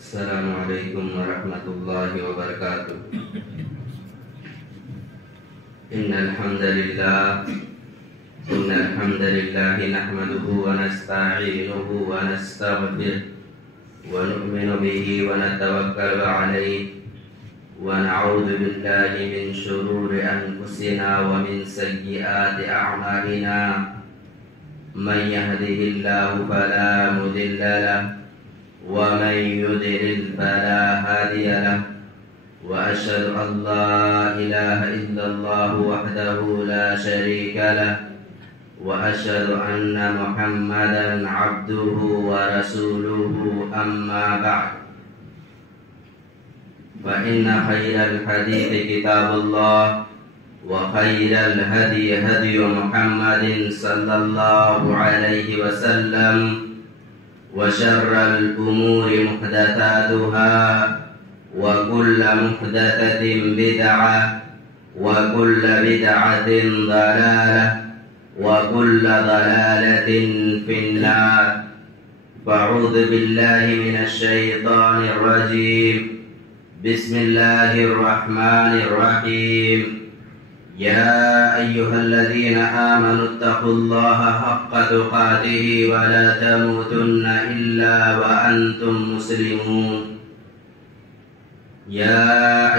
السلام علیکم ورحمۃ اللہ وبرکاتہ۔ ان الحمد للہ نحمده ونستعینه ونستغفره ونؤمن به ونتوکل علیہ ونعوذ باللہ من شرور انفسنا ومن سیئات اعمالنا من يهده الله فلا مضل له ومن يضلل فلا هادي له وأشهد أن لا إله إلا الله وحده لا شريك له وأشهد أن محمدا عبده ورسوله أما بعد فإن خير الحديث كتاب الله وخير الهدي هدي محمد صلى الله عليه وسلم وشر الأمور محدثاتها وكل محدثة بدعة وكل بدعة ضلالة وكل ضلالة في النار فأعوذ بالله من الشيطان الرجيم بسم الله الرحمن الرحيم يا أيها الذين آمنوا اتقوا الله حق تقاته ولا تموتن إلا وأنتم مسلمون يا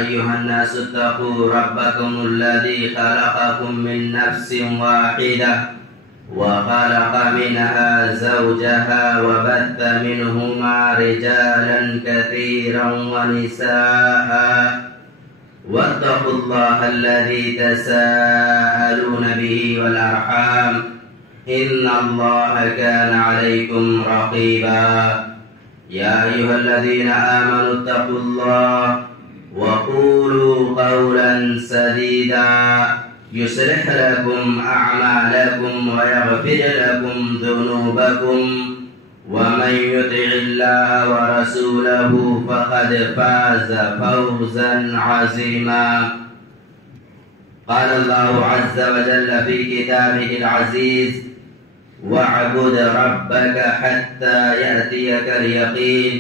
أيها الناس اتقوا ربكم الذي خلقكم من نفس واحدة وخلق منها زوجها وبث منهما رجالا كثيرا ونساء واتقوا الله الذي تساءلون به والأرحام إن الله كان عليكم رقيبا يا أيها الذين آمنوا اتقوا الله وقولوا قولا سديدا يصلح لكم أعمالكم ويغفر لكم ذنوبكم ومن يطع الله ورسوله فقد فاز فوزا عظيما قال الله عز وجل في كتابه العزيز واعبد ربك حتى يأتيك اليقين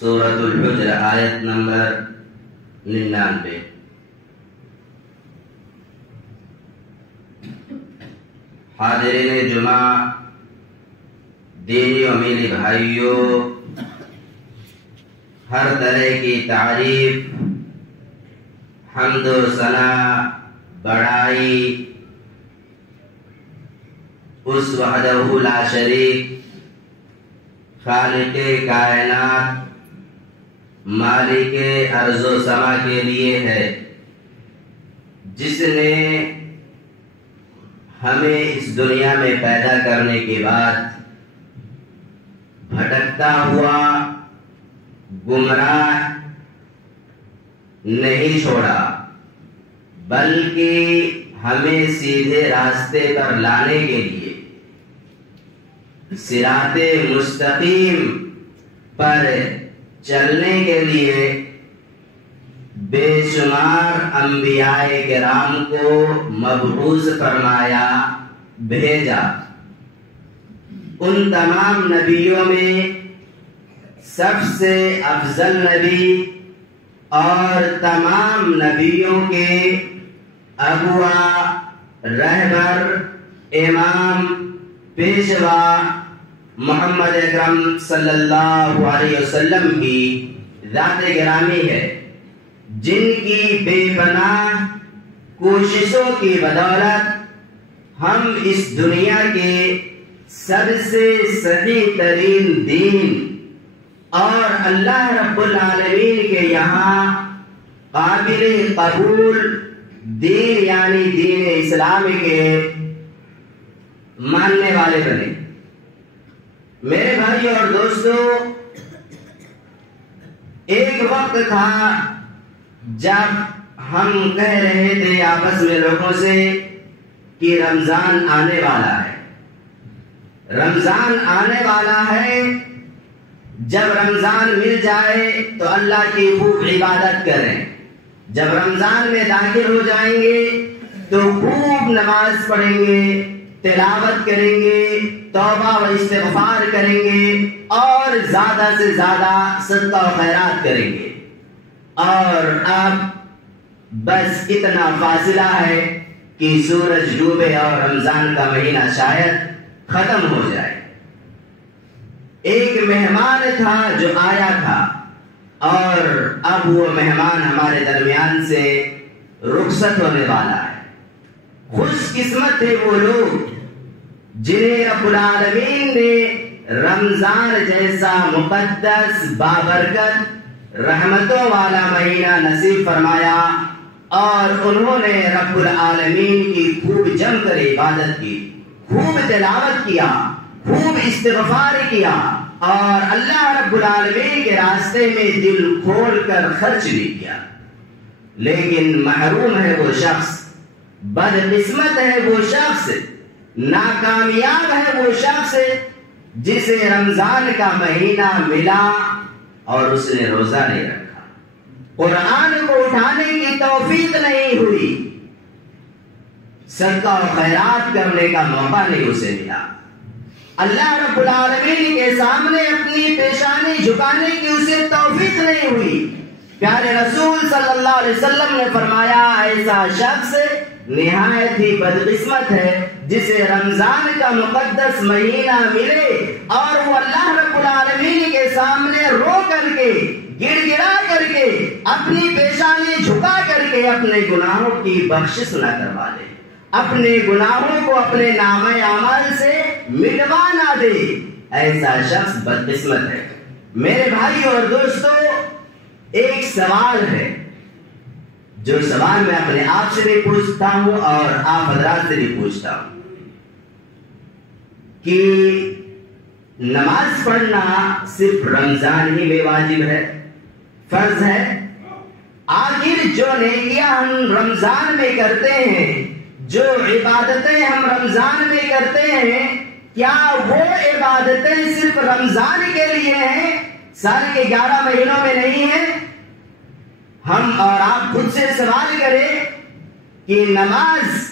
سورة الحجر آیت نمبر 99۔ حاضرین جمعہ، دینی و میری بھائیوں، ہر طرح کی تعریف، حمد و ثنا، بڑائی اس وحدہ لا شریک خالق کائنات مالک ارض و سما کے لیے ہے، جس نے ہمیں اس دنیا میں پیدا کرنے کے بعد بھٹکتا ہوا گمراہ نہیں چھوڑا، بلکہ ہمیں سیدھے راستے پر لانے کے لیے صراط مستقیم پر چلنے کے لیے بے شمار انبیاء کرام کو مبعوث فرمایا، بھیجا۔ ان تمام نبیوں میں سب سے افضل نبی اور تمام نبیوں کے اغوا، رہبر، امام، پیشوا محمد اکرم صلی اللہ علیہ وسلم کی ذات گرامی ہے، جن کی بے پناہ کوششوں کی بدولت ہم اس دنیا کے سب سے صحیح ترین دین اور اللہ رب العالمین کے یہاں قابل قبول دین یعنی دین اسلام کے ماننے والے بنے۔ میرے بھائیوں اور دوستوں، ایک وقت تھا جب ہم کہہ رہے تھے آپس میں لوگوں سے کہ رمضان آنے والا ہے، رمضان آنے والا ہے، جب رمضان مل جائے تو اللہ کی خوب عبادت کریں، جب رمضان میں داخل ہو جائیں گے تو خوب نماز پڑھیں گے، تلاوت کریں گے، توبہ و استغفار کریں گے اور زیادہ سے زیادہ صدقہ و خیرات کریں گے۔ اور اب بس اتنا فاصلہ ہے کہ سورج ڈوبے اور رمضان کا مہینہ شاید ختم ہو جائے۔ ایک مہمان تھا جو آیا تھا اور اب وہ مہمان ہمارے درمیان سے رخصت ہونے والا ہے۔ خوش قسمت ہے وہ لوگ جنہیں رب العالمین نے رمضان جیسا مقدس بابرکت رحمتوں والا مہینہ نصیب فرمایا اور انہوں نے رب العالمین کی خوب جم کر عبادت کی، خوب تلاوت کیا، خوب استغفار کیا اور اللہ رب العالمین کے راستے میں دل کھول کر خرچ بھی کیا۔ لیکن محروم ہے وہ شخص، بدقسمت ہے وہ شخص، ناکامیاب ہے وہ شخص جسے رمضان کا مہینہ ملا اور اس نے روزہ نہیں رکھا، قرآن کو اٹھانے کی توفیق نہیں ہوئی، صدقہ و خیرات کرنے کا موقع نہیں اسے ملا، اللہ رب العالمین کے سامنے اپنی پیشانی جھکانے کی اسے توفیق نہیں ہوئی۔ پیارے رسول صلی اللہ علیہ وسلم نے فرمایا ایسا شخص نہایت ہی بدقسمت ہے جسے رمضان کا مقدس مہینہ ملے اور وہ اللہ رب العالمین کے سامنے رو کر کے، گڑ گڑا کر کے، اپنی پیشانی جھکا کر کے اپنے گناہوں کی بخشش نہ کروا دے، اپنے گناہوں کو اپنے نامہ اعمال سے مٹوا نہ دے۔ ایسا شخص بدقسمت ہے۔ میرے بھائی اور دوستو، ایک سوال ہے جو سوال میں اپنے آپ سے بھی پوچھتا ہوں اور آپ حضرات سے بھی پوچھتا ہوں کہ نماز پڑھنا صرف رمضان ہی میں واجب ہے، فرض ہے؟ آخر جو نیکیاں ہم رمضان میں کرتے ہیں، جو عبادتیں ہم رمضان میں کرتے ہیں، کیا وہ عبادتیں صرف رمضان کے لیے ہیں، سال کے 11 مہینوں میں نہیں ہیں؟ ہم اور آپ خود سے سوال کریں کہ نماز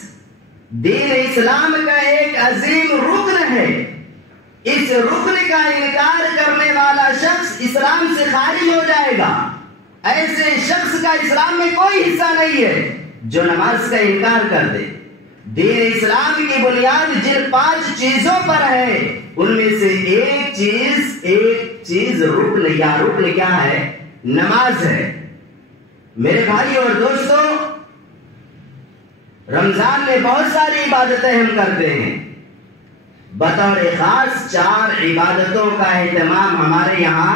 دین اسلام کا ایک عظیم رکن ہے، اس رکن کا انکار کرنے والا شخص اسلام سے خارج ہو جائے گا۔ ایسے شخص کا اسلام میں کوئی حصہ نہیں ہے جو نماز کا انکار کر دے۔ دین اسلام کی بنیاد جن 5 چیزوں پر ہے ان میں سے ایک چیز رکن کیا ہے؟ نماز ہے۔ میرے بھائی اور دوستو، رمضان میں بہت ساری عبادتیں ہم کرتے ہیں، بطور خاص 4 عبادتوں کا اہتمام ہمارے یہاں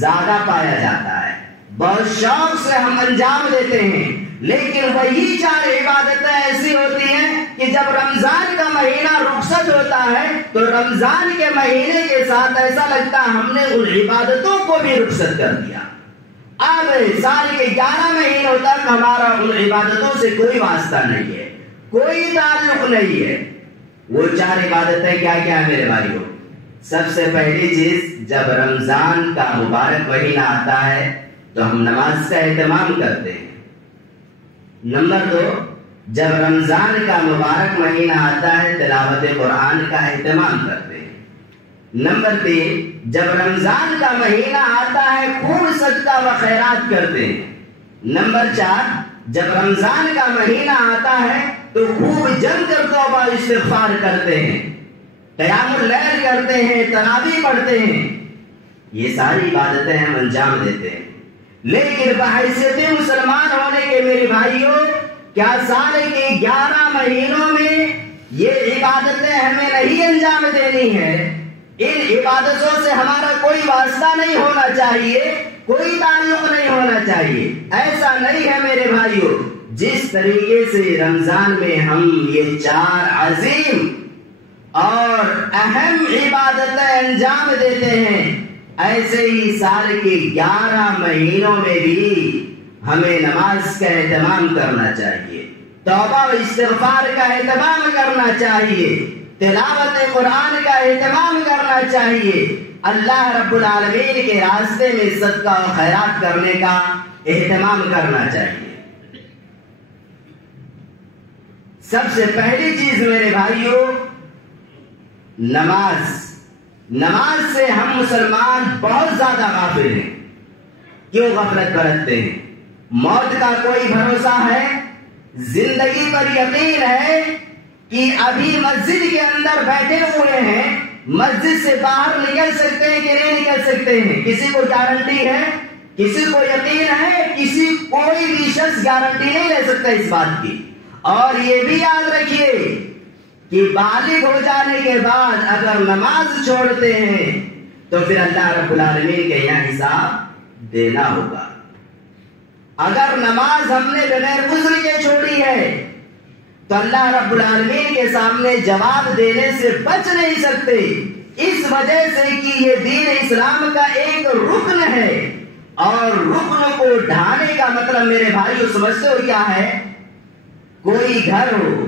زیادہ پایا جاتا ہے، بہت شوق سے ہم انجام دیتے ہیں، لیکن وہی 4 عبادتیں ایسی ہوتی ہیں کہ جب رمضان کا مہینہ رخصت ہوتا ہے تو رمضان کے مہینے کے ساتھ ایسا لگتا ہے ہم نے ان عبادتوں کو بھی رخصت کر دیا۔ اب سال کے 11 مہینوں تک ہمارا ان عبادتوں سے کوئی واسطہ نہیں ہے، کوئی تعلق نہیں ہے۔ وہ 4 عبادتیں کیا کیا ہے میرے بھائیوں؟ سب سے پہلی چیز، جب رمضان کا مبارک مہینہ آتا ہے تو ہم نماز کا اہتمام کرتے ہیں۔ نمبر 2، جب رمضان کا مبارک مہینہ آتا ہے تلاوت قرآن کا اہتمام کرتے ہیں۔ نمبر 3، جب رمضان کا مہینہ آتا ہے خوب صدقہ و خیرات کرتے ہیں۔ نمبر 4، جب رمضان کا مہینہ آتا ہے تو خوب جم کر توبہ استغفار کرتے ہیں، قیام اللیل کرتے ہیں، تراویح پڑھتے ہیں۔ یہ ساری عبادتیں ہم انجام دیتے ہیں، لیکن بحیثیت مسلمان ہونے کے میرے بھائیوں، کیا سال کے 11 مہینوں میں یہ عبادتیں ہمیں نہیں انجام دینی ہے؟ ان عبادتوں سے ہمارا کوئی واسطہ نہیں ہونا چاہیے، کوئی تعلق نہیں ہونا چاہیے۔ ایسا نہیں ہے میرے بھائیوں۔ جس طریقے سے رمضان میں ہم یہ 4 عظیم اور اہم عبادتیں انجام دیتے ہیں، ایسے ہی سال کے 11 مہینوں میں بھی ہمیں نماز کا اہتمام کرنا چاہیے، توبہ و استغفار کا اہتمام کرنا چاہیے، تلاوت قرآن کا اہتمام کرنا چاہیے، اللہ رب العالمین کے راستے میں صدقہ و خیرات کرنے کا اہتمام کرنا چاہیے۔ سب سے پہلی چیز میرے بھائیوں، نماز سے ہم مسلمان بہت زیادہ غافل ہیں. کیوں غفلت برتتے ہیں؟ موت کا کوئی بھروسہ ہے؟ زندگی پر یقین ہے کہ ابھی مسجد کے اندر بیٹھے ہوئے ہیں, مسجد سے باہر نکل سکتے ہیں کہ نہیں نکل سکتے ہیں؟ کسی کو گارنٹی ہے؟ کسی کو یقین ہے؟ کوئی بھی شخص گارنٹی نہیں لے سکتا اس بات کی. اور یہ بھی یاد رکھیے کہ بالغ ہو جانے کے بعد اگر نماز چھوڑتے ہیں تو پھر اللہ رب العالمین کے یہاں حساب دینا ہوگا. اگر نماز ہم نے بغیر عذر کے چھوڑی ہے تو اللہ رب العالمین کے سامنے جواب دینے سے بچ نہیں سکتے, اس وجہ سے کہ یہ دین اسلام کا ایک رکن ہے. اور رکن کو ڈھانے کا مطلب میرے بھائیو سمجھتے ہو کیا ہے؟ کوئی گھر ہو,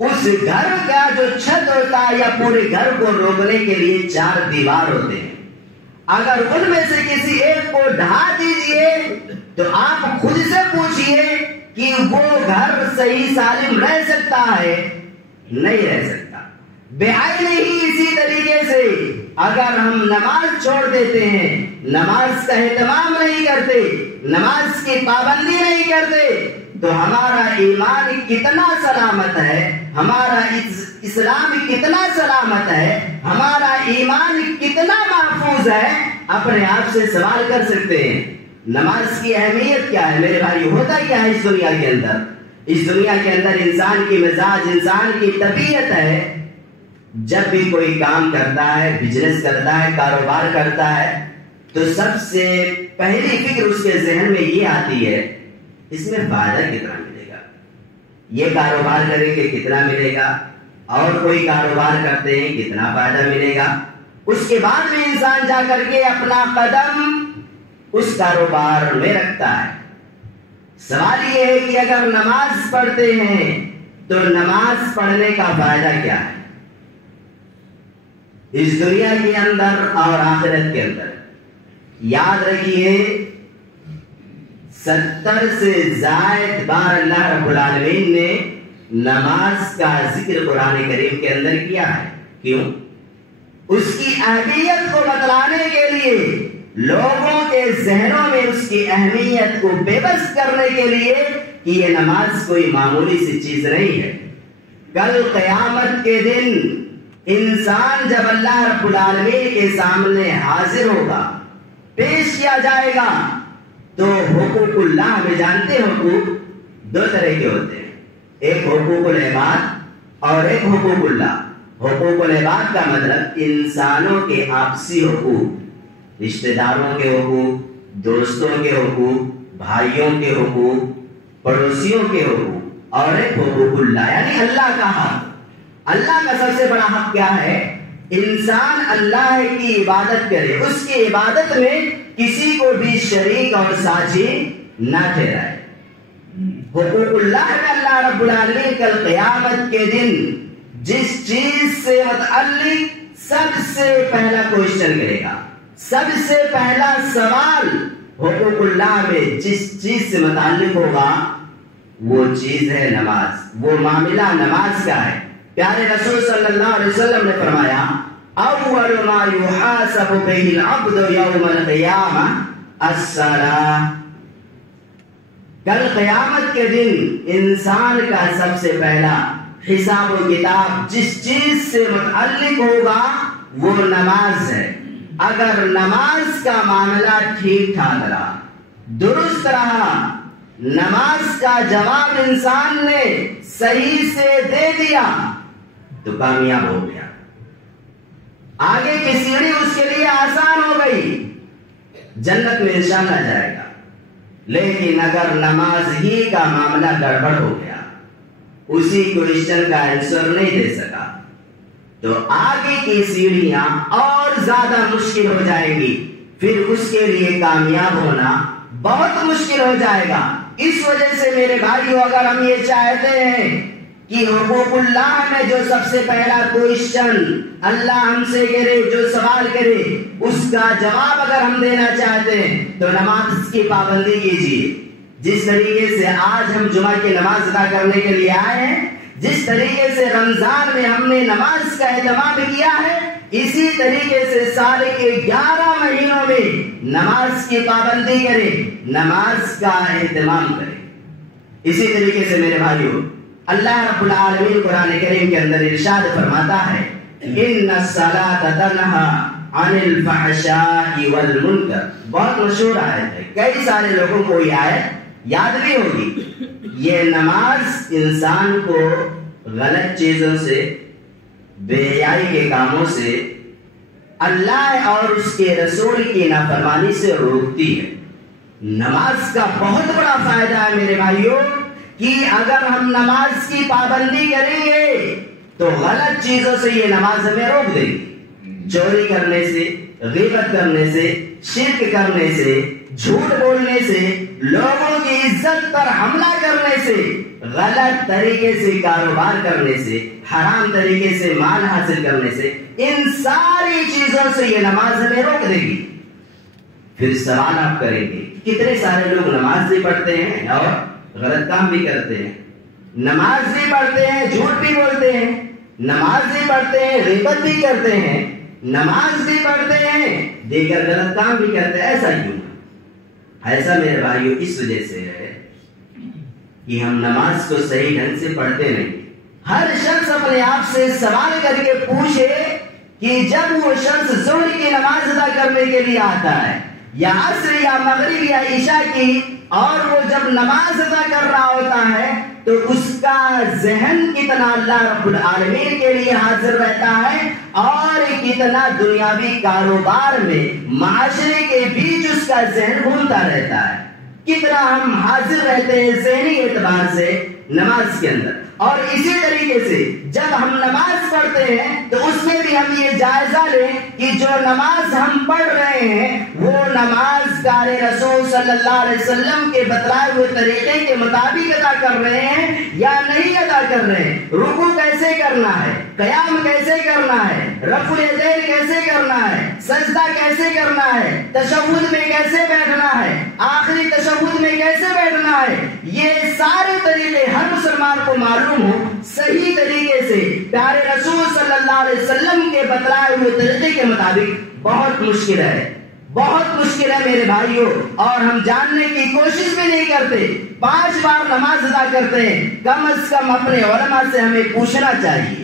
اس گھر کا جو چھت ہوتا ہے یا پورے گھر کو روکنے کے لیے 4 دیوار ہوتے ہیں. اگر ان میں سے کسی ایک کو ڈھا دیجئے تو آپ خود سے پوچھئے کہ وہ گھر صحیح سالم رہ سکتا ہے؟ نہیں رہ سکتا. بےآئین ہی اسی طریقے سے اگر ہم نماز چھوڑ دیتے ہیں, نماز کا اہتمام نہیں کرتے, نماز کی پابندی نہیں کرتے, تو ہمارا ایمان کتنا سلامت ہے, ہمارا اسلام کتنا سلامت ہے, ہمارا ایمان کتنا محفوظ ہے, اپنے آپ سے سوال کر سکتے ہیں. نماز کی اہمیت کیا ہے میرے بھائی؟ ہوتا کیا ہے اس دنیا کے اندر؟ اس دنیا کے اندر انسان کی مزاج, انسان کی طبیعت ہے, جب بھی کوئی کام کرتا ہے, بزنس کرتا ہے, کاروبار کرتا ہے, تو سب سے پہلی فکر اس کے ذہن میں یہ آتی ہے اس میں فائدہ کتنا ملے گا, یہ کاروبار کریں گے کتنا ملے گا, اور کوئی کاروبار کرتے ہیں کتنا فائدہ ملے گا. اس کے بعد میں انسان جا کر کے اپنا قدم اس کاروبار میں رکھتا ہے. سوال یہ ہے کہ اگر نماز پڑھتے ہیں تو نماز پڑھنے کا فائدہ کیا ہے اس دنیا کے اندر اور آخرت کے اندر؟ یاد رکھیے 70 سے زائد بار اللہ رب العالمین نے نماز کا ذکر قرآن کریم کے اندر کیا ہے. کیوں؟ اس کی اہمیت کو بتلانے کے لیے, لوگوں کے ذہنوں میں اس کی اہمیت کو بے بس کرنے کے لیے کہ یہ نماز کوئی معمولی سی چیز نہیں ہے. کل قیامت کے دن انسان جب اللہ رب العالمین کے سامنے حاضر ہوگا, پیش کیا جائے گا, تو حقوق اللہ میں جانتے حقوق 2 طرح کے ہوتے ہیں, ایک حقوق العباد اور ایک حقوق اللہ. حقوق العباد کا مطلب انسانوں کے آپسی حقوق, رشتہ داروں کے حقوق, دوستوں کے حقوق, بھائیوں کے حقوق, پڑوسیوں کے حقوق, اور ایک حقوق اللہ یعنی اللہ کا حق. اللہ کا سب سے بڑا حق کیا ہے؟ انسان اللہ کی عبادت کرے, اس کی عبادت میں کسی کو بھی شریک اور ساجی نہ ٹھہرائے. حقوق اللہ میں اللہ رب العالمین کل قیامت کے دن جس چیز سے متعلق سب سے پہلا کوشچن کرے گا, سب سے پہلا سوال حقوق اللہ میں جس چیز سے متعلق ہوگا وہ چیز ہے نماز, وہ معاملہ نماز کا ہے. پیارے رسول صلی اللہ علیہ وسلم نے فرمایا اول ما يحاسب به العبد يوم القیامہ الصلاۃ. کل قیامت کے دن انسان کا سب سے پہلا حساب و کتاب جس چیز سے متعلق ہوگا وہ نماز ہے. اگر نماز کا معاملہ ٹھیک ٹھاک رہا, درست رہا, نماز کا جواب انسان نے صحیح سے دے دیا تو کامیاب ہو گیا, آگے کی سیڑھی اس کے لیے آسان ہو گئی, جنت میں انشاءاللہ جائے گا. لیکن اگر نماز ہی کا معاملہ گڑبڑ ہو گیا, اسی کوشچن کا آنسر نہیں دے سکا, تو آگے کی سیڑھیاں اور زیادہ مشکل ہو جائیں گی, پھر اس کے لیے کامیاب ہونا بہت مشکل ہو جائے گا. اس وجہ سے میرے بھائیو اگر ہم یہ چاہتے ہیں کہ حقوق اللہ میں جو سب سے پہلا کوشچن اللہ ہم سے کرے, جو سوال کرے, اس کا جواب اگر ہم دینا چاہتے ہیں تو نماز کی پابندی کیجیے. جس طریقے سے آج ہم جمعہ کی نماز ادا کرنے کے لیے آئے ہیں, جس طریقے سے رمضان میں ہم نے نماز کا اہتمام کیا ہے، اسی طریقے سے سال کے 11 مہینوں میں نماز کی پابندی کریں، نماز کا اہتمام کریں۔ اسی طریقے سے میرے بھائیوں، اللہ رب العالمین قرآن کریم کے اندر ارشاد فرماتا ہے ان الصلاۃ تنہی عن الفحشاء والمنکر، بہت مشہور آیت ہے، کئی سارے لوگوں کو یہ آیت یاد بھی ہوگی۔ یہ نماز انسان کو غلط چیزوں سے، بے حیائی کے کاموں سے، اللہ اور اس کے رسول کی نافرمانی سے روکتی ہے۔ نماز کا بہت بڑا فائدہ ہے میرے بھائیوں کہ اگر ہم نماز کی پابندی کریں گے تو غلط چیزوں سے یہ نماز ہمیں روک دے گی، چوری کرنے سے، غیبت کرنے سے، شرک کرنے سے، جھوٹ بولنے سے، لوگوں کی عزت پر حملہ کرنے سے، غلط طریقے سے کاروبار کرنے سے، حرام طریقے سے مال حاصل کرنے سے، ان ساری چیزوں سے یہ نماز ہمیں روک دے گی۔ پھر سوال آپ کریں گے کتنے سارے لوگ نماز بھی پڑھتے ہیں اور غلط کام بھی کرتے ہیں، نماز بھی پڑھتے ہیں، جھوٹ بھی بولتے ہیں، نماز بھی پڑھتے ہیں، غیبت بھی کرتے ہیں، نماز بھی پڑھتے ہیں، دیگر غلط کام بھی کرتے ہیں۔ ایسا کیوں؟ ایسا میرے بھائیوں اس وجہ سے ہے کہ ہم نماز کو صحیح ڈھنگ سے پڑھتے نہیں۔ ہر شخص اپنے آپ سے سوال کر کے پوچھے کہ جب وہ شخص ظہر کی نماز ادا کرنے کے لیے آتا ہے یا عصر یا مغرب یا عشاء کی، اور وہ جب نماز ادا کر رہا ہوتا ہے تو اس کا ذہن کتنا اللہ رب العالمین کے لیے حاضر رہتا ہے اور کتنا دنیاوی کاروبار میں معاشرے کے بیچ اس کا ذہن گھومتا رہتا ہے، کتنا ہم حاضر رہتے ہیں ذہنی اعتبار سے نماز کے اندر۔ اور اسی طریقے سے جب ہم نماز پڑھتے ہیں تو اس میں بھی ہم یہ جائزہ لیں کہ جو نماز ہم پڑھ رہے ہیں وہ نماز کار رسول صلی اللہ علیہ وسلم کے بتلائے ہوئے طریقے کے مطابق ادا کر رہے ہیں یا نہیں ادا کر رہے ہیں، رکوع کیسے کرنا ہے، قیام کیسے کرنا ہے، رفع الیدین کیسے کرنا ہے، سجدہ کیسے کرنا ہے، تشہد میں کیسے بیٹھنا ہے، آخری تشہد میں کیسے بیٹھنا ہے، یہ سارے طریقے ہر مسلمان کو معلوم ہو صحیح طریقے سے پیارے رسول صلی اللہ علیہ وسلم کے بتلائے ہوئے طریقے کے مطابق بہت مشکل ہے، بہت مشکل ہے میرے بھائیوں، اور ہم جاننے کی کوشش بھی نہیں کرتے۔ 5 بار نماز ادا کرتے ہیں، کم از کم اپنے علماء سے ہمیں پوچھنا چاہیے،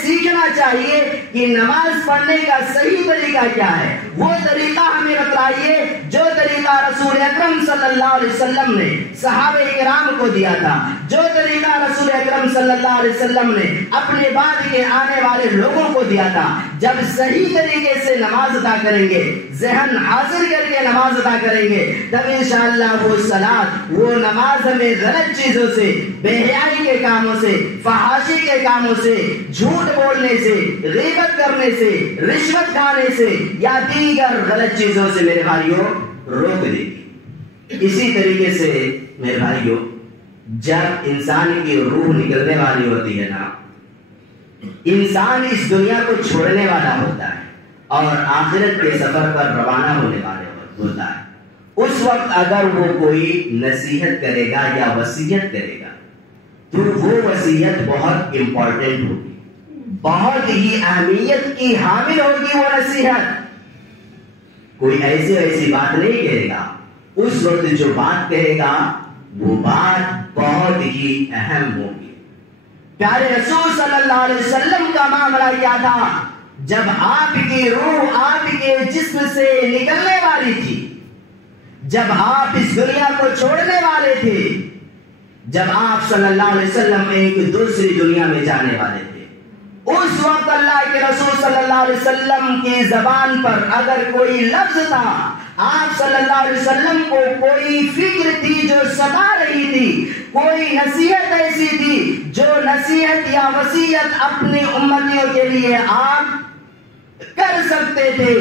سیکھنا چاہیے کہ نماز پڑھنے کا صحیح طریقہ کیا ہے، وہ طریقہ ہمیں بتلائیے جو طریقہ رسول اکرم صلی اللہ علیہ وسلم نے صحابہ کرام کو دیا تھا، جو طریقہ رسول اکرم صلی اللہ علیہ وسلم نے اپنے بعد کے آنے والے لوگوں کو دیا تھا۔ جب صحیح طریقے سے نماز ادا کریں گے، ذہن حاضر کر کے نماز ادا کریں گے، تب انشاءاللہ وہ صلاۃ، وہ نماز ہمیں غلط چیزوں سے، بے حیائی کے کاموں سے، فحاشی کے کاموں سے، جھوٹ بولنے سے، غیبت کرنے سے، رشوت کھانے سے یا دیگر غلط چیزوں سے میرے بھائیوں روک دے گی۔ اسی طریقے سے میرے بھائیوں جب انسان کی روح نکلنے والی ہوتی ہے نا، انسان اس دنیا کو چھوڑنے والا ہوتا ہے اور آخرت کے سفر پر روانہ ہونے والا ہوتا ہے، اس وقت اگر وہ کوئی نصیحت کرے گا یا وصیت کرے گا تو وہ وصیت بہت امپورٹنٹ ہوگی، بہت ہی اہمیت کی حامل ہوگی وہ نصیحت۔ کوئی ایسی بات نہیں کہے گا، اس وقت جو بات کہے گا وہ بات بہت ہی اہم ہوگی۔ پیارے رسول صلی اللہ علیہ وسلم کا معاملہ کیا تھا؟ جب آپ کی روح آپ کے جسم سے نکلنے والی تھی، جب آپ اس دنیا کو چھوڑنے والے تھے، جب آپ صلی اللہ علیہ وسلم ایک دوسری دنیا میں جانے والے تھے، اس وقت اللہ کے رسول صلی اللہ علیہ وسلم کی زبان پر اگر کوئی لفظ تھا، آپ صلی اللہ علیہ وسلم کو کوئی فکر تھی جو ستا رہی تھی، کوئی نصیحت ایسی تھی جو نصیحت یا وصیت اپنی امتیوں کے لیے آپ کر سکتے تھے،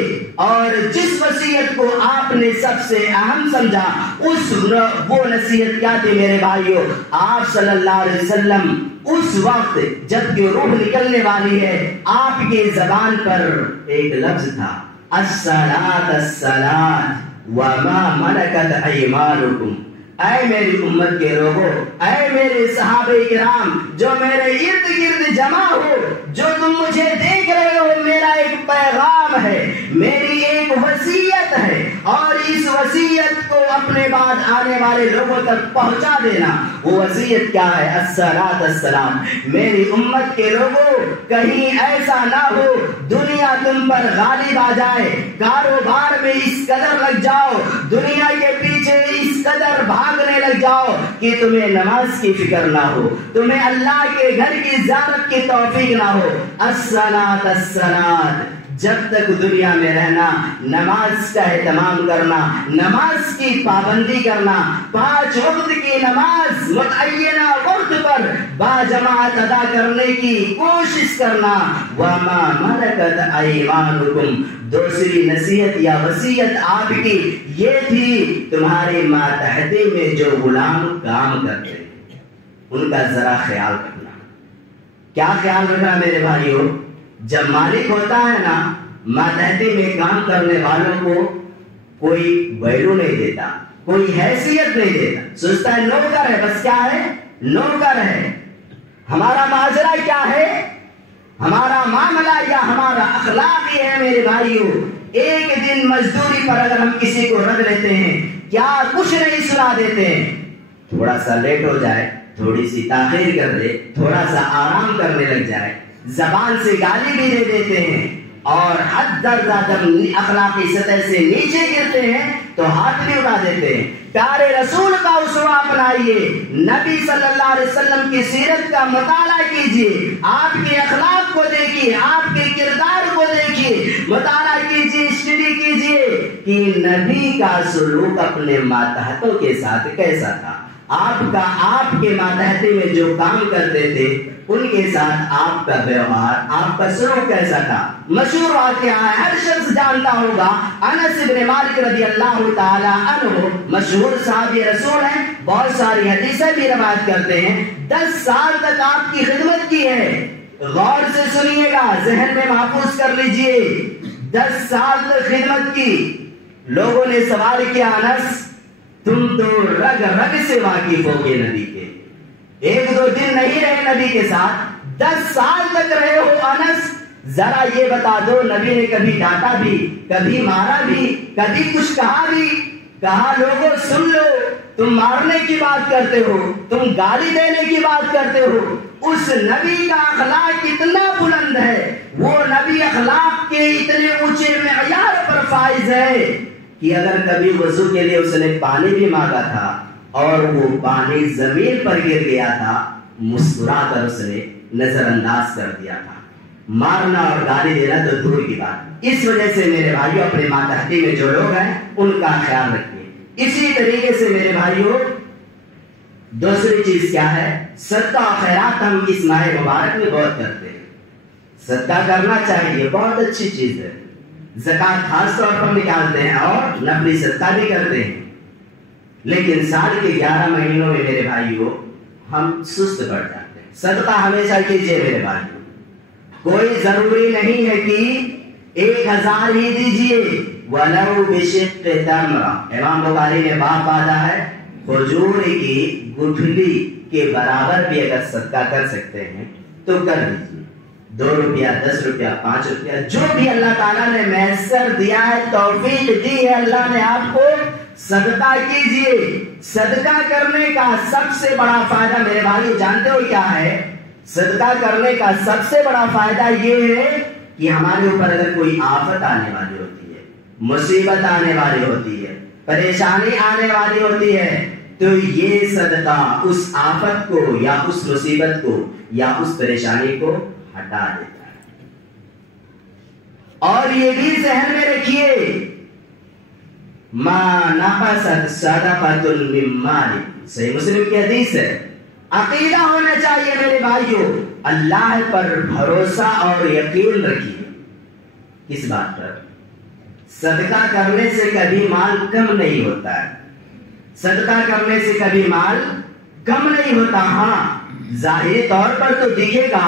اور جس وصیت کو آپ نے سب سے اہم سمجھا وہ نصیحت کیا تھی میرے بھائیوں؟ آپ صلی اللہ علیہ وسلم اس وقت جب کہ روح نکلنے والی ہے، آپ کی زبان پر ایک لفظ تھا، الصلاۃ الصلاۃ وما ملکت ایمانکم، اے میری امت کے لوگوں، اے میرے صحابہ کرام جو میرے ارد گرد جمع ہو، جو تم مجھے دیکھ رہے ہو، میرا ایک پیغام ہے، میری ایک وصیت ہے، اور اس وصیت کو اپنے بعد آنے والے لوگوں تک پہنچا دینا۔ وہ وصیت کیا ہے؟ الصلاۃ السلام۔ میری امت کے لوگوں، کہیں ایسا نہ ہو دنیا تم پر غالب آ جائے، کاروبار میں اس قدر لگ جاؤ، دنیا کے پیچھے اس قدر بھاگنے لگ جاؤ کہ تمہیں نماز کی فکر نہ ہو، تمہیں اللہ کے گھر کی زیارت کی توفیق نہ ہو۔ الصلاۃ الصلاۃ، جب تک دنیا میں رہنا نماز کا اہتمام کرنا، نماز کی پابندی کرنا، 5 وقت کی نماز متعینہ وقت پر باجماعت ادا کرنے کی کوشش کرنا۔ وما ملکت ایمانکم، دوسری نصیحت یا وصیت آپ کی یہ تھی، تمہارے ماتحتی میں جو غلام کام کرتے ہیں ان کا ذرا خیال رکھنا۔ کیا خیال رکھنا میرے بھائیوں؟ جب مالک ہوتا ہے نا، ماتحتی میں کام کرنے والوں کو کوئی ویلو نہیں دیتا، کوئی حیثیت نہیں دیتا، سوچتا ہے نوکر ہے، بس کیا ہے؟ نوکر ہے۔ ہمارا ماجرا کیا ہے؟ ہمارا معاملہ یا ہمارا اخلاق یہ ہے میرے بھائیوں، ایک دن مزدوری پر اگر ہم کسی کو رکھ لیتے ہیں، کیا کچھ نہیں سنا دیتے ہیں، تھوڑا سا لیٹ ہو جائے، تھوڑی سی تاخیر کر دے، تھوڑا سا آرام کرنے لگ جائے، زبان سے گالی بھی دے دیتے ہیں، اور حد درجہ جب اخلاقی سطح سے نیچے گرتے ہیں تو ہاتھ بھی اٹھا دیتے ہیں۔ پیارے رسول کا اسوہ اپنائیے، نبی صلی اللہ علیہ وسلم کی سیرت کا مطالعہ کیجیے، آپ کے اخلاق کو دیکھیے، آپ کے کردار کو دیکھیے، مطالعہ کیجیے، اسٹڈی کیجیے کہ نبی کا سلوک اپنے ماتحتوں کے ساتھ کیسا تھا، آپ کے ماتحتی میں جو کام کرتے تھے ان کے ساتھ آپ کا ویوہار، آپ کا سلوک کیسا تھا۔ مشہور واقعہ ہے، ہر شخص جانتا ہوگا، انس بن مالک رضی اللہ تعالی عنہ مشہور صحابی رسول ہیں، بہت ساری حدیثیں بھی روایت کرتے ہیں۔ 10 سال تک آپ کی خدمت کی ہے، غور سے سنیے گا، ذہن میں محفوظ کر لیجئے، 10 سال تک خدمت کی۔ لوگوں نے سوال کیا، انس تم تو رگ رگ سے واقف ہو گے نبی کے، 1-2 دن نہیں رہے نبی کے ساتھ، 10 سال تک رہے ہو انس، ذرا یہ بتا دو نبی نے کبھی ڈانٹا بھی، کبھی مارا بھی، کبھی کچھ کہا بھی؟ کہا لوگوں سن لو، تم مارنے کی بات کرتے ہو، تم گالی دینے کی بات کرتے ہو، اس نبی کا اخلاق اتنا بلند ہے، وہ نبی اخلاق کے اتنے اونچے معیار پر فائز ہے کہ اگر کبھی وضو کے لیے اس نے پانی بھی مانگا تھا اور وہ پانی زمین پر گر گیا تھا، مسکرا کر اس نے نظر انداز کر دیا تھا۔ مارنا اور گالی دینا تو دور کی بات۔ اس وجہ سے میرے بھائیوں، اپنے ماتحتی میں جو لوگ ہیں ان کا خیال رکھیے۔ اسی طریقے سے میرے بھائیوں، دوسری چیز کیا ہے؟ صدقہ و خیرات ہم اس ماہ مبارک میں بہت کرتے ہیں، صدقہ کرنا چاہیے، بہت اچھی چیز ہے، زکوٰۃ خاص طور پر نکالتے ہیں اور نفلی صدقہ بھی کرتے ہیں، لیکن سال کے 11 مہینوں میں میرے بھائیوں ہم سست پڑ جاتے ہیں۔ صدقہ ہمیشہ کیجیے میرے بھائیوں، کوئی ضروری نہیں ہے کہ 1000 ہی دیجیے، وَلَوْ بِشِقِّ تَمْرَةٍ، امام بخاری نے باب باندھا ہے، کھجور کی گٹھلی کے برابر بھی اگر صدقہ کر سکتے ہیں تو کر دیجیے، 2 روپیہ، 10 روپیہ، 5 روپیہ، جو بھی اللہ تعالیٰ نے میسر دیا ہے، توفیق دی ہے اللہ نے آپ کو، صدقہ کیجیے۔ صدقہ کرنے کا سب سے بڑا فائدہ میرے بھائی جانتے ہو کیا ہے؟ صدقہ کرنے کا سب سے بڑا فائدہ یہ ہے کہ ہمارے اوپر اگر کوئی آفت آنے والی ہوتی ہے، مصیبت آنے والی ہوتی ہے، پریشانی آنے والی ہوتی ہے، تو یہ صدقہ اس آفت کو یا اس مصیبت کو یا اس پریشانی کو ہٹا دیتا ہے۔ اور یہ بھی ذہن میں رکھیے، ما نقصت صدقۃ من مال، صحیح مسلم کی حدیث ہے۔ عقیدہ ہونا چاہیے میرے بھائیوں، اللہ پر بھروسہ اور یقین رکھیے۔ کس بات پر؟ صدقہ کرنے سے کبھی مال کم نہیں ہوتا ہے، صدقہ کرنے سے کبھی مال کم نہیں ہوتا۔ ہاں ظاہری طور پر تو دکھے گا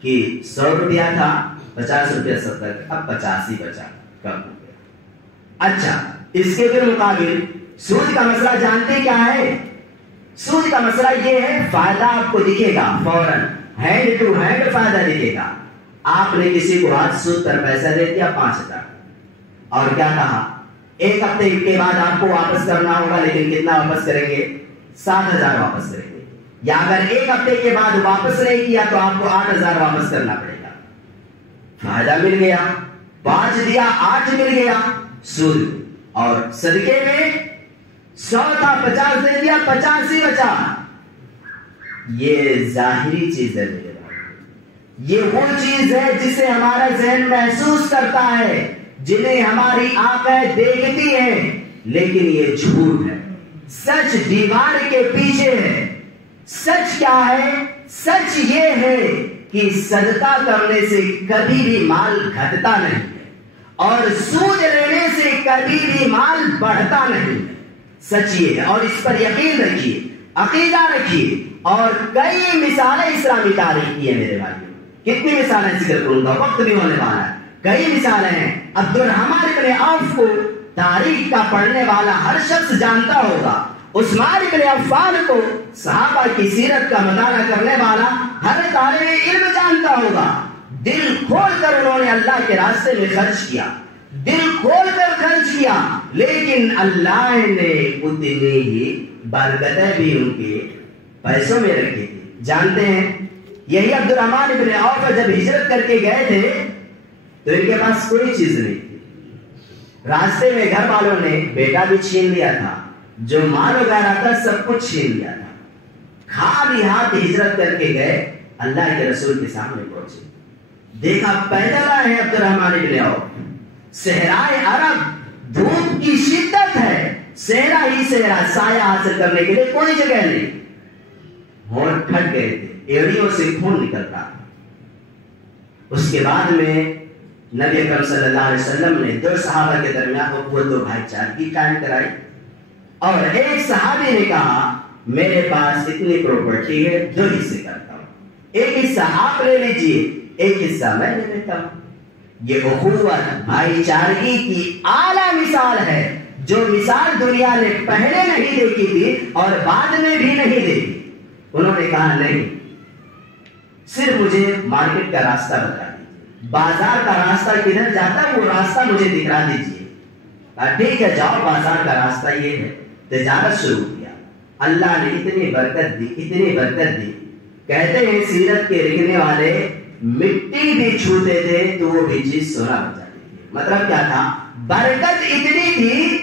کہ 100 روپیہ تھا، 50 روپیہ صدقہ، اب 50 ہی بچا، کم ہو گیا۔ اچھا، اس کے پھر مقابل سود کا مسئلہ جانتے کیا ہے؟ سود کا مسئلہ یہ ہے، فائدہ آپ کو دکھے گا فوراً، ہینڈ ٹو ہینڈ فائدہ دکھے گا. آپ نے کسی کو آج سود پر پیسہ دے دیا 5,000 اور کیا کہا 1 ہفتے کے بعد آپ کو واپس کرنا ہوگا، لیکن کتنا واپس کریں گے؟ 7,000 واپس کریں گے. یا اگر 1 ہفتے کے بعد واپس نہیں کیا تو آپ کو 8,000 واپس کرنا پڑے گا. فائدہ مل گیا، 5 دیا 8 مل گیا سود. اور صدقے میں 100 تھا 50 دے دیا 50 ہی بچا. یہ ظاہری چیز ہے میرے بھائی، یہ وہ چیز ہے جسے ہمارا ذہن محسوس کرتا ہے، جنہیں ہماری آنکھیں دیکھتی ہیں، لیکن یہ جھوٹ ہے. سچ دیوار کے پیچھے ہے. سچ کیا ہے؟ سچ یہ ہے کہ صدقہ کرنے سے کبھی بھی مال گھٹتا نہیں ہے اور سود لینے سے کبھی بھی مال بڑھتا نہیں ہے. سچ یہ ہے، اور اس پر یقین رکھیے، عقیدہ رکھیے. اور کئی مثالیں اسلامی تاریخ کی ہیں میرے بھائیوں. کتنی مثالیں ذکر کروں گا، وقت بھی ہونے والا ہے. کئی مثالیں ہیں. عبد الرحمن بن عوف کو تاریخ کا پڑھنے والا ہر شخص جانتا ہوگا. عثمان بن عفان کو صحابہ کی سیرت کا مطالعہ کرنے والا ہر طالب علم جانتا ہوگا. دل کھول کر انہوں نے اللہ کے راستے میں خرچ کیا، دل کھول کر خرچ کیا، لیکن اللہ نے اتنی ہی برکتیں بھی ان کے پیسوں میں رکھی تھی. جانتے ہیں یہی عبد الرحمن بن عوف جب ہجرت کر کے گئے تھے تو ان کے پاس کوئی چیز نہیں تھی. راستے میں گھر والوں نے بیٹا بھی چھین لیا تھا، جو مال وغیرہ تھا سب کچھ چھین لیا تھا. خالی ہاتھ ہجرت کر کے گئے، اللہ کے رسول کے سامنے پہنچے، دیکھا پیدل آئے ہیں عبد الرحمن بن عوف. صحرائے عرب، دھوپ کی شدت ہے، صحرا ہی صحرا، سایہ حاصل کرنے کے لیے کوئی جگہ نہیں. ہونٹ پھٹ گئے تھے، ایڑیوں سے خون نکلتا تھا. اس کے بعد میں نبی اکرم صلی اللہ علیہ وسلم نے 2 صحابہ کے درمیان اخوت و بھائی چارگی قائم کرائی. اور ایک صحابی نے کہا میرے پاس اتنی پراپرٹی ہے 2 حصے کرتا ہوں، ایک حصہ آپ لے لیجئے، ایک حصہ میں لے لیتا ہوں. یہ اخوت بھائی چارگی کی اعلیٰ مثال ہے، جو مثال دنیا نے پہلے نہیں دیکھی تھی اور بعد میں بھی نہیں دیکھی. انہوں نے کہا نہیں، صرف مجھے مارکیٹ کا راستہ بتا دیجیے، بازار کا راستہ کدھر جاتا ہے وہ راستہ مجھے دکھا دیجیے. ٹھیک ہے جاؤ، بازار کا راستہ یہ ہے. تجارت شروع کیا. اللہ نے اتنی برکت دی، اتنی برکت دی. کہتے ہیں سیرت کے لکھنے والے مٹی بھی چھوتے تھے تو وہ بھی چیز سونا ہو جاتی تھی. مطلب کیا تھا؟ برکت اتنی تھی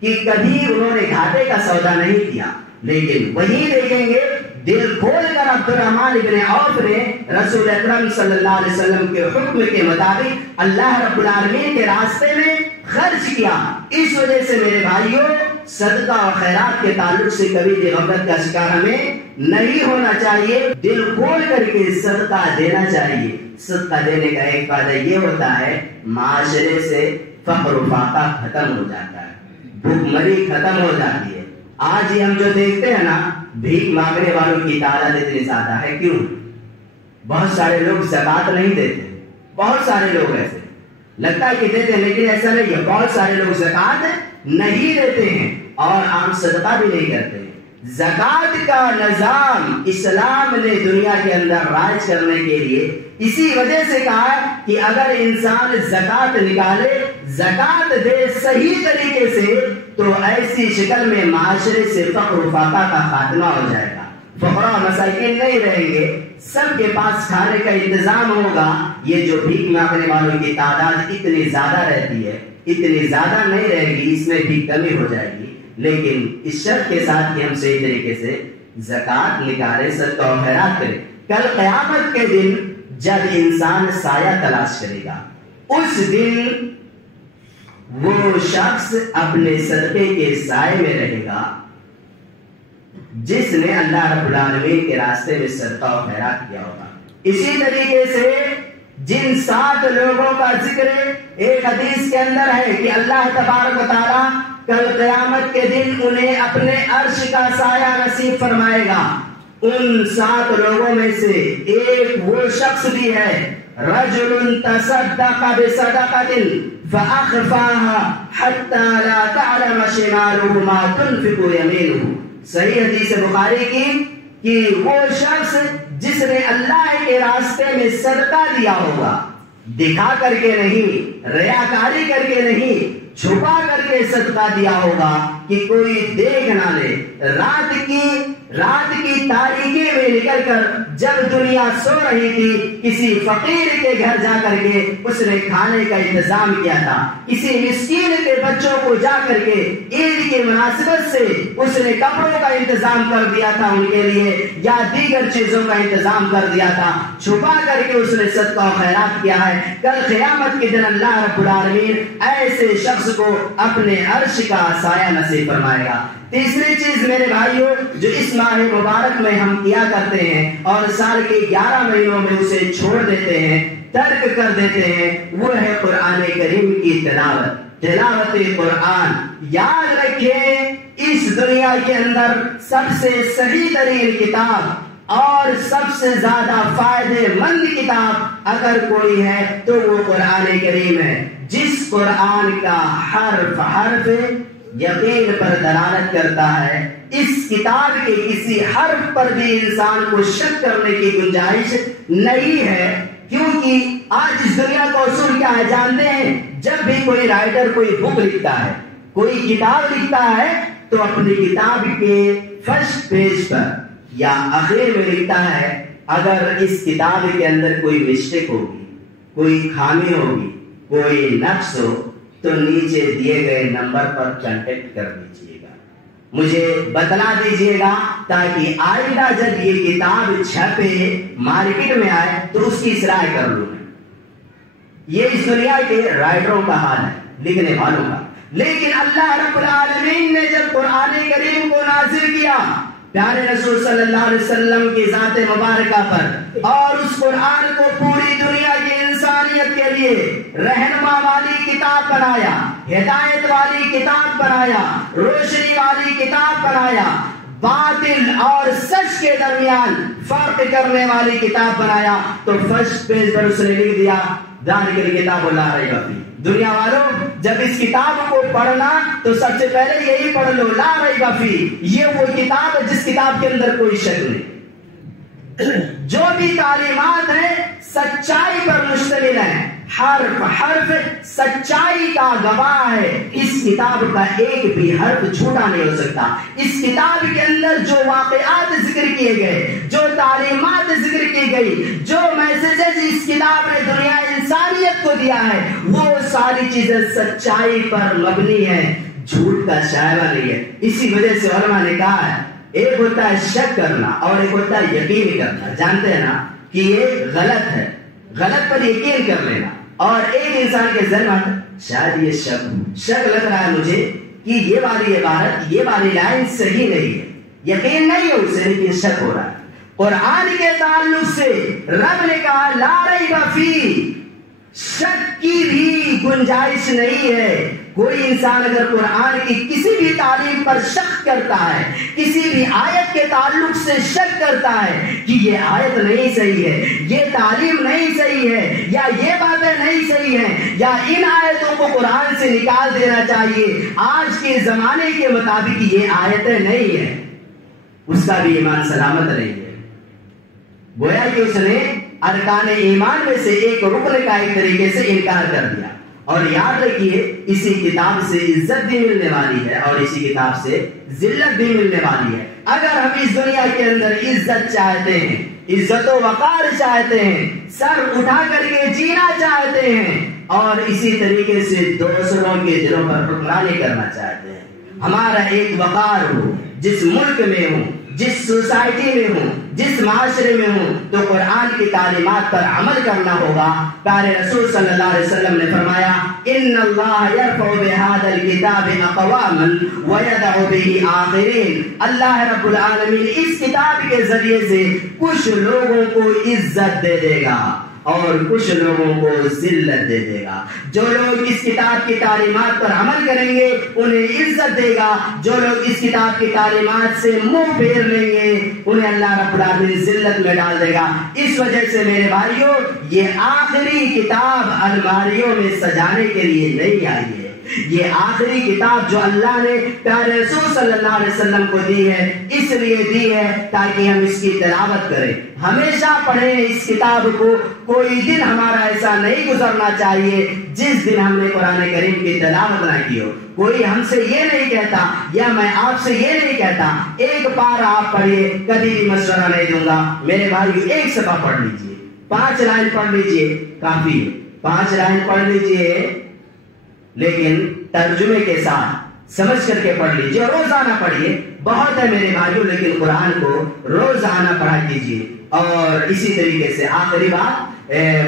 کہ کبھی انہوں نے گھاٹے کا سودا نہیں کیا. لیکن وہی دیکھیں گے دل کھول کر عبد الرحمن بن عوف نے رسول اکرم صلی اللہ علیہ وسلم کے حکم کے مطابق اللہ رب العالمین کے راستے میں خرچ کیا. اس وجہ سے میرے بھائیوں، صدقہ اور خیرات کے تعلق سے کبھی بھی غفلت کا شکار ہمیں نہیں ہونا چاہیے. دل کھول کر کے صدقہ دینا چاہیے. صدقہ دینے کا ایک فائدہ یہ ہوتا ہے معاشرے سے فقر و فاقہ ختم ہو جاتا ہے، بھوک مری ختم ہو جاتی ہے. آج ہی ہم جو دیکھتے ہیں نا، بھیک مانگنے والوں کی تعداد اتنی زیادہ ہے. کیوں؟ بہت سارے لوگ زکات نہیں دیتے. بہت سارے لوگ ایسے لگتا ہے کہ دیتے ہیں، لیکن ایسا نہیں ہے. بہت سارے لوگ زکات نہیں دیتے ہیں اور عام صدقہ بھی نہیں کرتے ہیں. زکات کا نظام اسلام نے دنیا کے اندر رائج کرنے کے لیے اسی وجہ سے کہا کہ اگر انسان زکات نکالے، زکات دے صحیح طریقے سے، تو ایسی شکل میں معاشرے سے فقر و فاقہ کا خاتمہ ہو جائے گا. فقراء مساکین نہیں رہیں گے، سب کے پاس کھانے کا انتظام ہوگا. یہ جو بھیک مانگنے والوں کی تعداد اتنی زیادہ رہتی ہے، اتنی زیادہ نہیں رہے گی، اس میں بھی کمی ہو جائے گی. لیکن اس شرط کے ساتھ کہ ہم صحیح طریقے سے زکات نکالے، صدقہ و خیرات کرے. کل قیامت کے دن جب انسان سایہ تلاش کرے گا، اس دن وہ شخص اپنے صدقے کے سائے میں رہے گا جس نے اللہ رب العالمین کے راستے میں صدقہ و خیرات کیا ہوگا. اسی طریقے سے جن 7 لوگوں کا ذکر ایک حدیث کے اندر ہے کہ اللہ تبارک و تعالیٰ کل قیامت کے دن انہیں اپنے عرش کا سایہ نصیب فرمائے گا. ان 7 لوگوں میں سے ایک وہ شخص بھی ہے رجل تصدق بصدقة فأخفاها حتى لا تعلم شماله ما تنفق يمينه. صحیح حدیث بخاری کی کہ وہ شخص جس نے اللہ کے راستے میں صدقہ دیا ہوگا، دکھا کر کے نہیں، ریاکاری کر کے نہیں، چھپا کر کے صدقہ دیا ہوگا کہ کوئی دیکھ نہ لے. رات کی تاریکی میں نکل کر جب دنیا سو رہی تھی، کسی فقیر کے گھر جا کر کے اس نے کھانے کا انتظام کیا تھا. کسی مسکین کے بچوں کو جا کر کے عید کی مناسبت سے اس نے کپڑوں کا انتظام کر دیا تھا ان کے لیے، یا دیگر چیزوں کا انتظام کر دیا تھا. چھپا کر کے اس نے صدقہ و خیرات کیا ہے. کل قیامت کے دن اللہ رب العالمین ایسے شخص کو اپنے عرش کا سایہ نصیب فرمائے گا. تیسری چیز میرے بھائیوں جو اس ماہ مبارک میں ہم کیا کرتے ہیں اور سال کے 11 مہینوں میں اسے چھوڑ دیتے ہیں، ترک کر دیتے ہیں، وہ ہے قرآن کریم کی تلاوت قرآن. یاد رکھیں اس دنیا کے اندر سب سے صحیح ترین کتاب اور سب سے زیادہ فائدے مند کتاب اگر کوئی ہے تو وہ قرآن کریم ہے. جس قرآن کا حرف یقین پر دلالت کرتا ہے، اس کتاب کے کسی حرف پر بھی انسان کو شک کرنے کی گنجائش نہیں ہے. کیونکہ آج اس دنیا کا اصول کیا ہے جانتے ہیں؟ جب بھی کوئی رائٹر کوئی بک لکھتا ہے، کوئی کتاب لکھتا ہے تو اپنی کتاب کے فرسٹ پیج پر یا آخر میں لکھتا ہے اگر اس کتاب کے اندر کوئی مسٹیک ہوگی، کوئی خامی ہوگی، کوئی نقص ہو تو نیچے دیے گئے نمبر پر کانٹیکٹ کر دیجیے گا، مجھے بتلا دیجیے گا تاکہ آئندہ جب یہ کتاب چھپے مارکیٹ میں آئے تو اس کی اصلاح کر لوں. یہ اس دنیا کے رائٹروں کا حال ہے، لکھنے والوں کا. لیکن اللہ رب العالمین نے جب قرآن کریم کو نازل کیا پیارے رسول صلی اللہ علیہ وسلم کی ذات مبارکہ پر، اور اس قرآن کو پوری دنیا کی انسانیت کے لیے رہنما والی کتاب بنایا، ہدایت والی کتاب بنایا، روشنی والی کتاب بنایا، باطل اور سچ کے درمیان فرق کرنے والی کتاب بنایا، تو فرسٹ پیج پر اس نے لکھ دیا ذالک الکتاب لا ریب فیہ. دنیا والوں جب اس کتاب کو پڑھنا تو سب سے پہلے یہی پڑھ لو لا ریب فیہ. یہ وہ کتاب ہے جس کتاب کے اندر کوئی شک نہیں. جو بھی تعلیمات ہیں سچائی پر مشتمل ہیں، حرف سچائی کا گواہ ہے. اس کتاب کا ایک بھی حرف جھوٹا نہیں ہو سکتا. اس کتاب کے اندر جو واقعات ذکر کیے گئے، جو تعلیمات ذکر کی گئی، جو میسیجز اس کتاب نے دنیا انسانیت کو دیا ہے، وہ ساری چیزیں سچائی پر مبنی ہیں، جھوٹ کا شائبہ نہیں ہے. اسی وجہ سے علماء نے کہا ہے ایک ہوتا ہے شک کرنا اور ایک ہوتا ہے یقین کرنا. جانتے ہیں نا کہ یہ غلط ہے، غلط پر یقین کر لینا. اور ایک انسان کے ذہن میں شاید یہ شک لگ رہا ہے مجھے کہ یہ والی عبارت، یہ والی لائن صحیح نہیں ہے، یقین نہیں ہے اسے لیکن شک ہو رہا ہے. قرآن کے تعلق سے رب نے کہا لا ریب فیہ، شک کی بھی گنجائش نہیں ہے. کوئی انسان اگر قرآن کی کسی بھی تعلیم پر شک کرتا ہے، کسی بھی آیت کے تعلق سے شک کرتا ہے کہ یہ آیت نہیں صحیح ہے، یہ تعلیم نہیں صحیح ہے، یا یہ باتیں نہیں صحیح ہیں، یا ان آیتوں کو قرآن سے نکال دینا چاہیے، آج کے زمانے کے مطابق یہ آیتیں نہیں ہیں، اس کا بھی ایمان سلامت نہیں ہے. گویا کہ اس نے ارکان ایمان میں سے ایک رکن کا ایک طریقے سے انکار کر دیا. اور یاد رکھیے اسی کتاب سے عزت بھی ملنے والی ہے اور اسی کتاب سے ذلت بھی ملنے والی ہے. اگر ہم اس دنیا کے اندر عزت چاہتے ہیں، عزت و وقار چاہتے ہیں، سر اٹھا کر کے جینا چاہتے ہیں اور اسی طریقے سے دوسروں کے دلوں پر حکمرانی کرنا چاہتے ہیں، ہمارا ایک وقار ہو، جس ملک میں ہوں، جس سوسائٹی میں ہوں، جس معاشرے میں ہوں، تو قرآن کی تعلیمات پر عمل کرنا ہوگا. پیارے رسول صلی اللہ علیہ وسلم نے فرمایا ان اللہ یرفع بہذا الکتاب اقواما ویدع بہ آخرین. اللہ رب العالمین اس کتاب کے ذریعے سے کچھ لوگوں کو عزت دے دے گا اور کچھ لوگوں کو ذلت دے دے گا۔ جو لوگ اس کتاب کی تعلیمات پر عمل کریں گے انہیں عزت دے گا، جو لوگ اس کتاب کی تعلیمات سے منہ پھیر لیں گے انہیں اللہ رب العالمین ذلت میں ڈال دے گا۔ اس وجہ سے میرے بھائیوں، یہ آخری کتاب الماریوں میں سجانے کے لیے نہیں آئی ہے، یہ آخری کتاب جو اللہ نے پیارے رسول صلی اللہ علیہ وسلم کو دی ہے، اس لیے دی ہے تاکہ ہم اس کی تلاوت کریں، ہمیشہ پڑھیں اس کتاب کو۔ کوئی دن ہمارا ایسا نہیں گزرنا چاہیے جس دن ہم نے قرآن کریم کی تلاوت نہ کی ہو۔ کوئی ہم سے یہ نہیں کہتا یا میں آپ سے یہ نہیں کہتا ایک بار آپ پڑھیے، کبھی بھی مشورہ نہیں دوں گا۔ میرے بھائی ایک صفحہ پڑھ لیجئے، 5 لائن پڑھ لیجئے، کافی ہے، 5 لائن پڑھ لیجئے، لیکن ترجمے کے ساتھ سمجھ کر کے پڑھ لیجئے، روزانہ پڑھیے۔ بہت ہے میرے بھائیوں، لیکن قرآن کو روزانہ پڑھا کیجئے۔ اور اسی طریقے سے آخری بات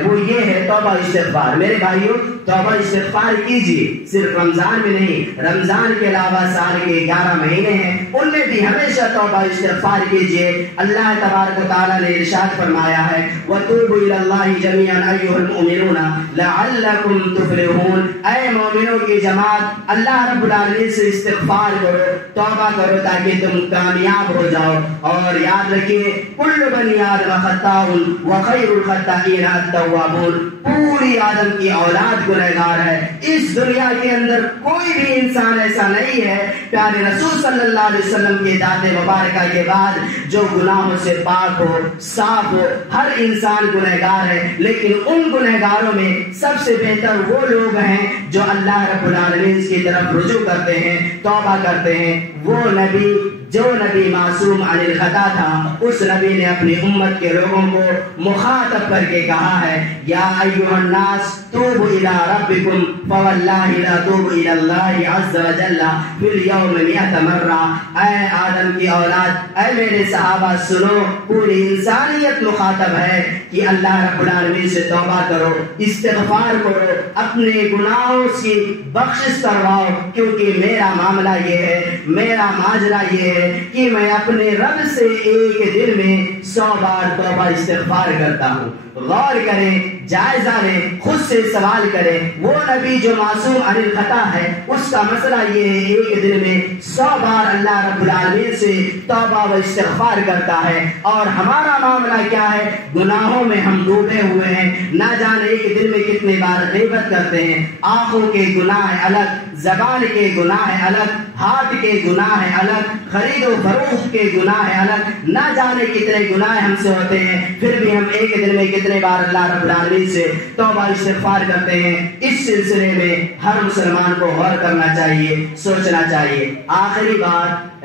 وہ یہ ہے توبہ استغفار۔ میرے بھائیوں توبہ استغفار کیجئے، صرف رمضان میں نہیں، رمضان کے علاوہ سال کے 11 مہینے ہیں، ان میں بھی ہمیشہ توبہ استغفار کیجئے۔ اللہ تبارک و تعالیٰ نے ارشاد فرمایا ہے وَتُوبُوا إِلَى اللَّهِ جَمِيعًا أَيُّهَا الْمُؤْمِنُونَ لَعَلَّكُمْ تُفْلِحُونَ۔ اے مومنوں کی جماعت، اللہ رب العالمین سے استغفار کرو، توبہ کرو تاکہ تم کامیاب ہو جاؤ۔ اور یاد رکھیے کل بنی آدم خطاء وخیر الخطائین التوابون، پوری آدم کی اولاد گنہگار ہے۔ اس دنیا کے اندر کوئی بھی انسان ایسا نہیں ہے پیارے رسول صلی اللہ علیہ وسلم کے دعوت مبارکہ کے بعد جو گناہوں سے پاک ہو، صاف ہو۔ ہر انسان گنہگار ہے، لیکن ان گنہگاروں میں سب سے بہتر وہ لوگ ہیں جو اللہ رب العالمین کی طرف رجوع کرتے ہیں، توبہ کرتے ہیں۔ وہ نبی جو نبی معصوم عن الخطا تھا، اس نبی نے اپنی امت کے لوگوں کو مخاطب کر کے کہا ہے یا ایھا الناس توبوا الی ربکم فواللہ لا توب الی اللہ عز وجل فی اليوم 100 مرہ۔ اے آدم کی اولاد، اے میرے صحابہ سنو، پوری انسانیت مخاطب ہے کہ اللہ رب العالمین سے توبہ کرو، استغفار کرو، اپنے گناہوں کی بخشش کرواؤ، کیونکہ میرا معاملہ یہ ہے، میرا ماجرا یہ ہے کہ میں اپنے رب سے ایک دن میں 100 بار توبہ استغفار کرتا ہوں۔ غور کریں، جائزہ لیں، خود سے سوال کریں۔ وہ نبی جو معصوم عن الخطا ہے، اس کا مسئلہ یہ ہے ایک دن میں 100 بار اللہ رب العالمین سے توبہ و استغفار کرتا ہے۔ اور ہمارا معاملہ کیا ہے؟ گناہوں میں ہم ڈوبے ہوئے ہیں، نہ جانے ایک دن میں کتنے بار غیبت کرتے ہیں۔ آنکھوں کے گناہ الگ، زبان کے گناہ الگ، ہاتھ کے گناہ الگ، خرید و فروخت کے گناہ الگ، نہ جانے کتنے گناہ ہم سے ہوتے ہیں، پھر بھی ہم ایک دن میں کتنے بار اللہ رب العالمین سے توبہ استغفار کرتے ہیں۔ اس سلسلے میں ہر مسلمان کو غور کرنا چاہیے، سوچنا چاہیے۔ آخری بات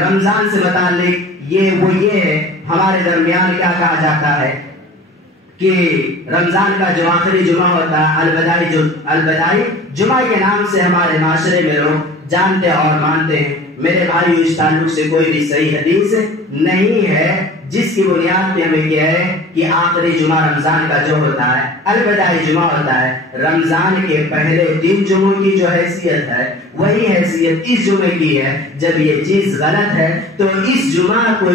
رمضان سے متعلق یہ ہے ہمارے درمیان کیا کہا جاتا ہے کہ رمضان کا جو آخری جمعہ ہوتا ہے الوداعی جمعہ کے نام سے ہمارے معاشرے میں لوگ جانتے اور مانتے ہیں۔ میرے بھائی اس تعلق سے کوئی بھی صحیح حدیث نہیں ہے جس کی بنیاد پہ ہمیں کیا ہے کہ آخری جمعہ رمضان کا جو ہوتا ہے الوداعی جمعہ ہوتا ہے۔ رمضان کے پہلے 3 جمعوں کی جو حیثیت ہے وہی حیثیت اس جمعے کی ہے۔ جب یہ چیز غلط ہے تو اس جمعہ کو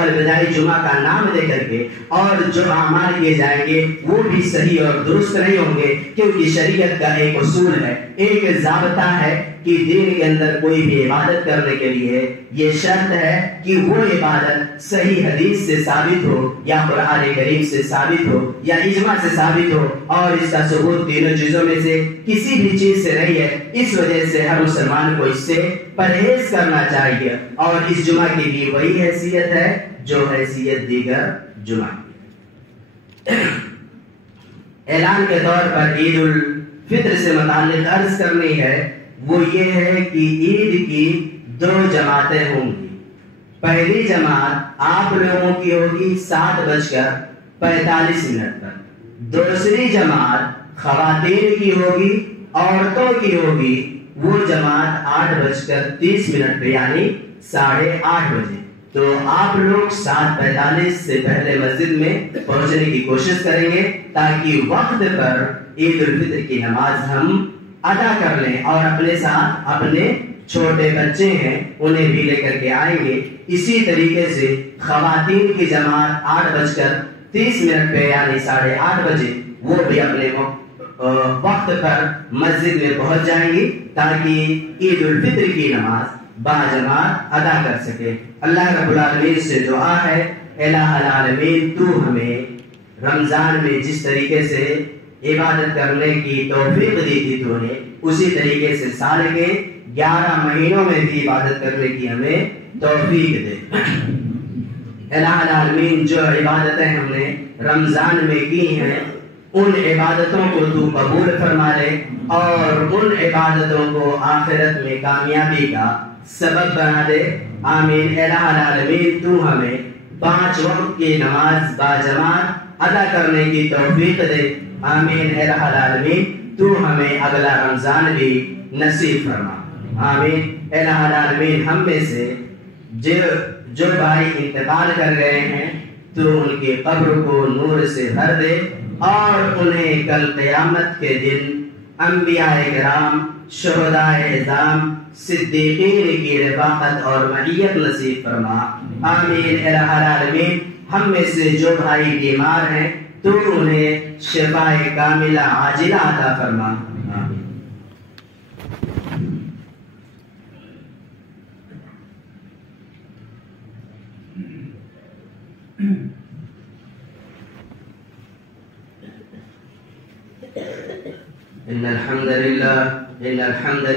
الوداعی جمعہ کا نام دے کر کے اور جو اعمال کیے جائیں گے وہ بھی صحیح اور درست نہیں ہوں گے، کیونکہ شریعت کا ایک اصول ہے، ایک ضابطہ ہے کہ دین کے اندر کوئی بھی عبادت کرنے کے لیے یہ شرط ہے کہ وہ عبادت صحیح حدیث سے ثابت ہو یا قرآن کریم سے ثابت ہو یا اجماع سے ثابت ہو، اور اس کا ثبوت تینوں چیزوں میں سے کسی بھی چیز سے نہیں ہے۔ اس وجہ سے ہر مسلمان کو اس سے پرہیز کرنا چاہیے، اور اس جمعہ کی بھی وہی حیثیت ہے جو حیثیت دیگر جمعہ کی۔ اعلان کے طور پر عید الفطر سے متعلق عرض کرنی ہے، وہ یہ ہے کہ عید کی 2 جماعتیں ہوں گی۔ پہلی جماعت آپ لوگوں کی ہوگی 7:45 پر، دوسری جماعت خواتین کی ہوگی، عورتوں کی ہوگی، وہ جماعت 8:30 پہ یعنی 8:30 بجے۔ تو آپ لوگ 7:45 سے پہلے مسجد میں پہنچنے کی کوشش کریں گے تاکہ وقت پر عید الفطر کی نماز ہم ادا کر لیں، اور اپنے ساتھ اپنے چھوٹے بچے ہیں انہیں بھی لے کر کے آئیں گے۔ اسی طریقے سے خواتین کی جماعت 30 منٹ پہ یعنی 8:30 بجے وہ بھی اپنے وقت پر مسجد میں پہنچ جائیں گی تاکہ عید الفطر کی نماز باجماعت ادا کر سکے۔ اللہ رب العالمین سے دعا ہے الہ العالمین تو ہمیں رمضان میں جس طریقے سے عبادت کرنے کی توفیق دی تھی تو نے اسی طریقے سے سال کے 11 مہینوں میں بھی عبادت کرنے کی ہمیں توفیق دے۔ الہ العالمین جو عبادتیں ہم نے رمضان میں کی ہیں ان عبادتوں کو تو قبول فرما لے اور ان عبادتوں کو آخرت میں کامیابی کا سبب بنا دے، آمین۔ الہ العالمین تو ہمیں 5 وقت کی نماز باجماعت ادا کرنے کی توفیق دے، آمین۔ الہ العالمین تو ہمیں اگلا رمضان بھی نصیب فرما، آمین۔ الہ العالمین ہم میں سے جو بھائی انتقال کر گئے ہیں تو ان کی قبر کو نور سے بھر دے اور انہیں کل قیامت کے دن انبیاء کرام، شہداء اعظام، صدیقین کی رفاقت اور معیت نصیب فرما، آمین۔ الہ العالمین ہم میں سے جو بھائی بیمار ہیں تو انہیں شفاء کاملہ عاجلہ عطا فرما، آمین۔ إن الحمد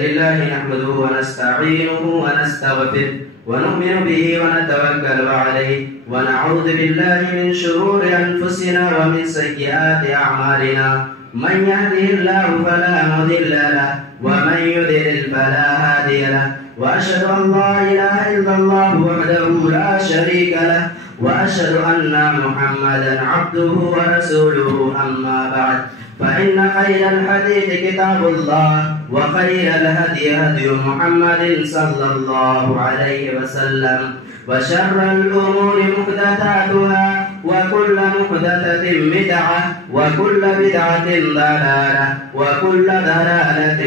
لله نحمده ونستعينه ونستغفره ونؤمن به ونتوكل عليه ونعوذ بالله من شرور أنفسنا ومن سيئات أعمالنا من يهده الله فلا مضل له ومن يضلل فلا هادي له وأشهد أن لا إله إلا الله وحده لا شريك له وأشهد أن محمدا عبده ورسوله أما بعد فإن خير الحديث كتاب الله وخير الهدي هدي محمد صلى الله عليه وسلم وشر الأمور محدثاتها وكل محدثة بدعة وكل بدعة ضلالة وكل ضلالة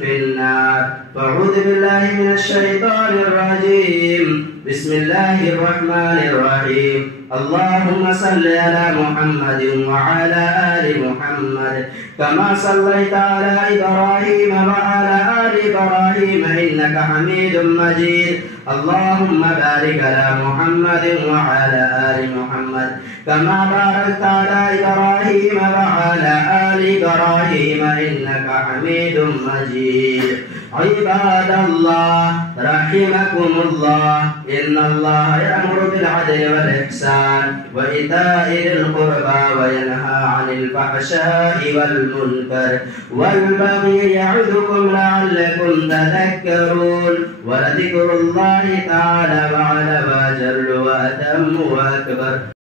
في النار فأعوذ بالله من الشيطان الرجيم بسم الله الرحمن الرحيم اللهم صل على محمد وعلى آل محمد كما صليت على إبراهيم وعلى آل إبراهيم إنك حميد مجيد اللهم بارك على محمد وعلى آل محمد كما باركت على إبراهيم وعلى آل إبراهيم إنك حميد مجيد عباد الله رحمكم الله إن الله يأمر بالعدل والإحسان وإيتاء ذي القربى وينهى عن الفحشاء والمنكر والبغي يعظكم لعلكم تذكرون ولذكر الله تعالى أعلى وأجل وأتم وأكبر